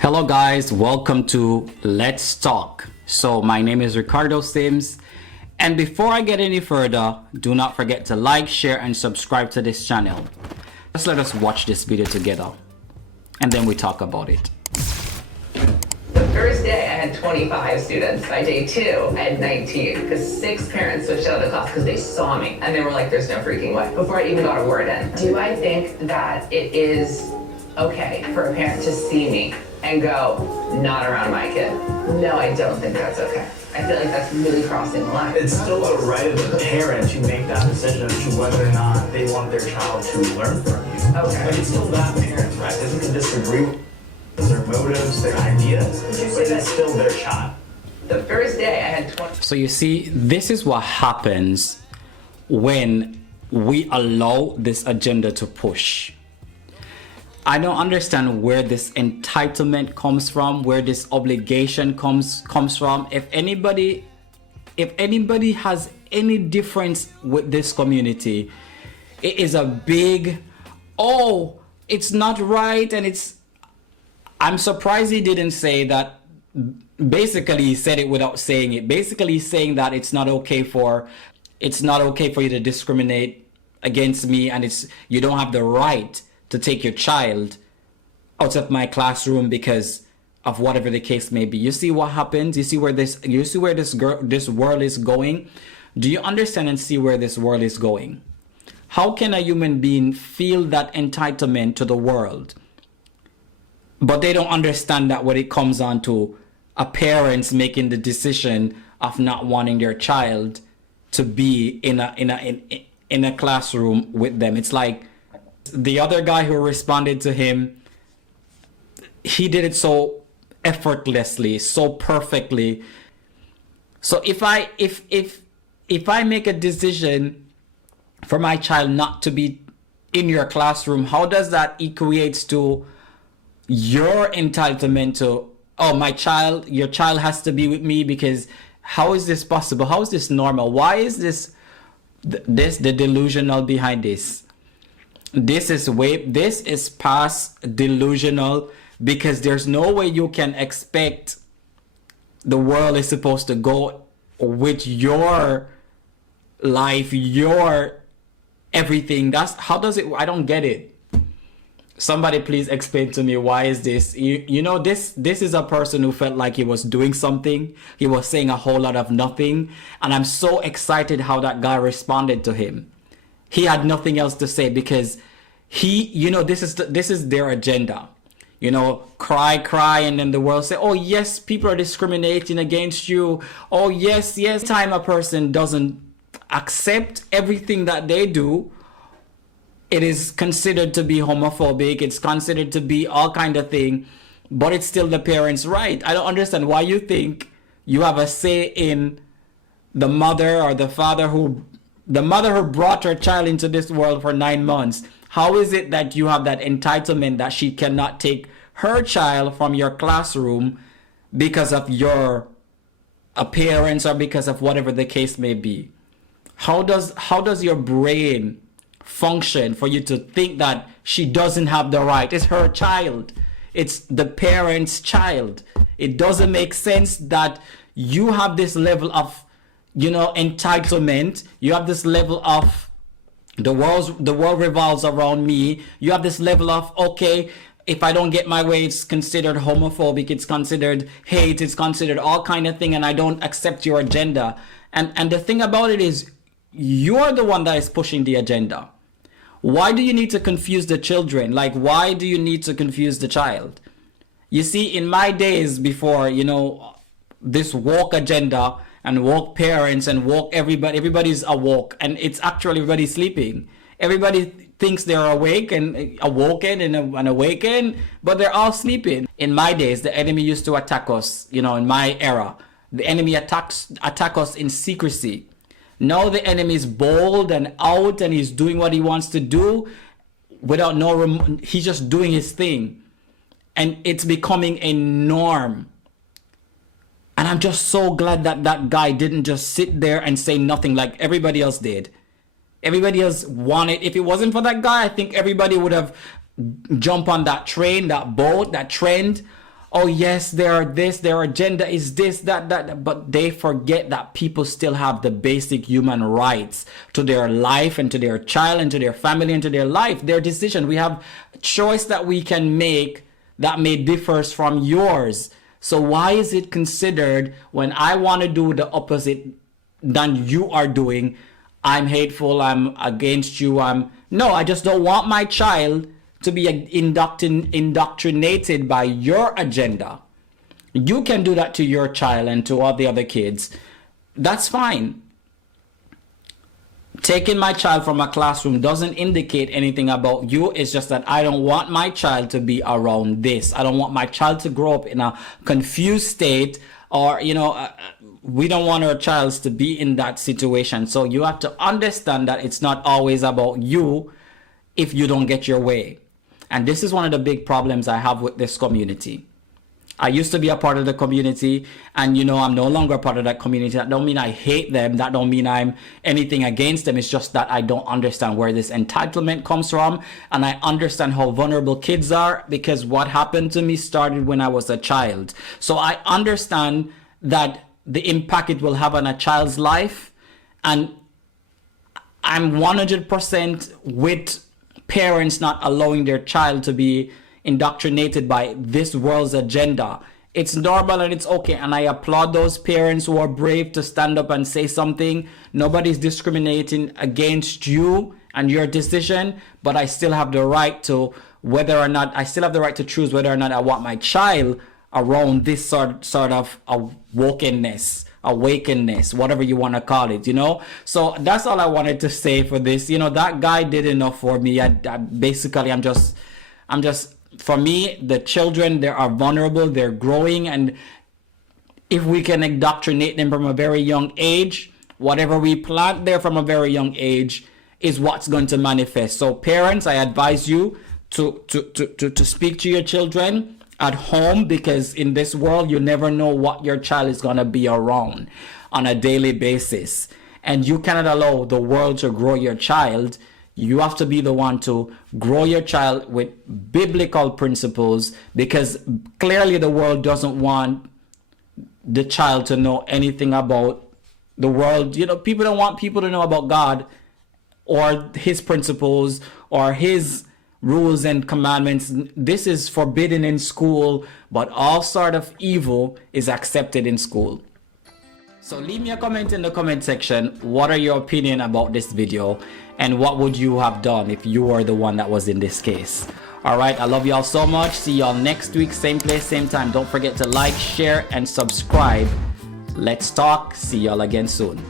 Hello guys, welcome to Let's Talk. So my name is Ricardo Sims, and before I get any further, do not forget to like, share and subscribe to this channel. Just let us watch this video together and then we talk about it. The first day I had 25 students. By day 2 I had 19 because 6 parents switched out of the class because they saw me and they were like, there's no freaking way, before I even got a word in. Do I think that it is okay for a parent to see me and go, not around my kid? No, I don't think that's okay. I feel like that's really crossing the line. It's still the right of the parent to make that decision as to whether or not they want their child to learn from you. Okay. But it's still that parent's right. They can disagree with their motives, their ideas, but it's still their child. The first day I had 20. So you see, this is what happens when we allow this agenda to push. I don't understand where this entitlement comes from, where this obligation comes from. If anybody has any difference with this community, it is a big, oh, it's not right, and I'm surprised he didn't say that. Basically, he said it without saying it. Basically saying that it's not okay for you to discriminate against me, and you don't have the right to take your child out of my classroom because of whatever the case may be. You see what happens? You see where this world is going? Do you understand and see where this world is going? How can a human being feel that entitlement to the world, but they don't understand that when it comes on to a parents making the decision of not wanting their child to be in a classroom with them? It's like the other guy who responded to him, he did it so effortlessly, so perfectly. So if I make a decision for my child not to be in your classroom, how does that equate to your entitlement to, oh, your child has to be with me? Because how is this possible? How is this normal? Why is this the delusional behind this? This is past delusional, because there's no way you can expect the world is supposed to go with your life, your everything. How does it? I don't get it. Somebody please explain to me, why is this? You know, this is a person who felt like he was doing something. He was saying a whole lot of nothing, and I'm so excited how that guy responded to him. He had nothing else to say because this is their agenda. Cry, and then the world say, oh yes, people are discriminating against you. Oh yes. Time a person doesn't accept everything that they do, it is considered to be homophobic. It's considered to be all kind of thing, but it's still the parents' right. I don't understand why you think you have a say in the mother or the father who brought her child into this world for 9 months. How is it that you have that entitlement that she cannot take her child from your classroom because of your appearance or because of whatever the case may be? How does your brain function for you to think that she doesn't have the right? It's her child. It's the parent's child. It doesn't make sense that you have this level of entitlement. You have this level of the world revolves around me. You have this level of, okay, if I don't get my way, it's considered homophobic, it's considered hate, it's considered all kind of thing, and I don't accept your agenda. And the thing about it is, you're the one that is pushing the agenda. Why do you need to confuse the children? Like, why do you need to confuse the child? You see, in my days before, this woke agenda and woke parents and woke everybody's awoke, and it's actually everybody sleeping. Everybody thinks they're awake and awoken and awakened, but they're all sleeping. In my days, the enemy used to attack us. In my era, the enemy attack us in secrecy. Now the enemy is bold and out, and he's doing what he wants to do without he's just doing his thing, and it's becoming a norm. And I'm just so glad that that guy didn't just sit there and say nothing like everybody else did. Everybody else wanted, if it wasn't for that guy, I think everybody would have jumped on that train, that boat, that trend oh yes, they are this, their agenda is this, that, but they forget that people still have the basic human rights to their life and to their child and to their family and to their life, their decision. We have choice that we can make that may differ from yours. So why is it considered when I want to do the opposite than you are doing, I'm hateful, I'm against you, no, I just don't want my child to be indoctrinated by your agenda. You can do that to your child and to all the other kids. That's fine. Taking my child from a classroom doesn't indicate anything about you. It's just that I don't want my child to be around this. I don't want my child to grow up in a confused state, or, we don't want our child to be in that situation. So you have to understand that it's not always about you if you don't get your way. And this is one of the big problems I have with this community. I used to be a part of the community, and I'm no longer a part of that community. That don't mean I hate them. That don't mean I'm anything against them. It's just that I don't understand where this entitlement comes from. And I understand how vulnerable kids are, because what happened to me started when I was a child. So I understand that the impact it will have on a child's life. And I'm 100% with parents not allowing their child to be indoctrinated by this world's agenda. It's normal and it's okay, and I applaud those parents who are brave to stand up and say something. Nobody's discriminating against you and your decision, but I still have the right to choose whether or not I want my child around this sort of awakenness, whatever you want to call it, So that's all I wanted to say for this. That guy did enough for me. I'm just for me, the children, they are vulnerable, they're growing, and if we can indoctrinate them from a very young age, whatever we plant there from a very young age is what's going to manifest. So parents, I advise you to speak to your children at home, because in this world, you never know what your child is going to be around on a daily basis. And you cannot allow the world to grow your child. You have to be the one to grow your child with biblical principles, because clearly the world doesn't want the child to know anything about the world. People don't want people to know about God or his principles or his rules and commandments. This is forbidden in school, but all sort of evil is accepted in school. So leave me a comment in the comment section. What are your opinion about this video, and what would you have done if you were the one that was in this case? All right, I love y'all so much. See y'all next week, same place, same time. Don't forget to like, share, and subscribe. Let's talk. See y'all again soon.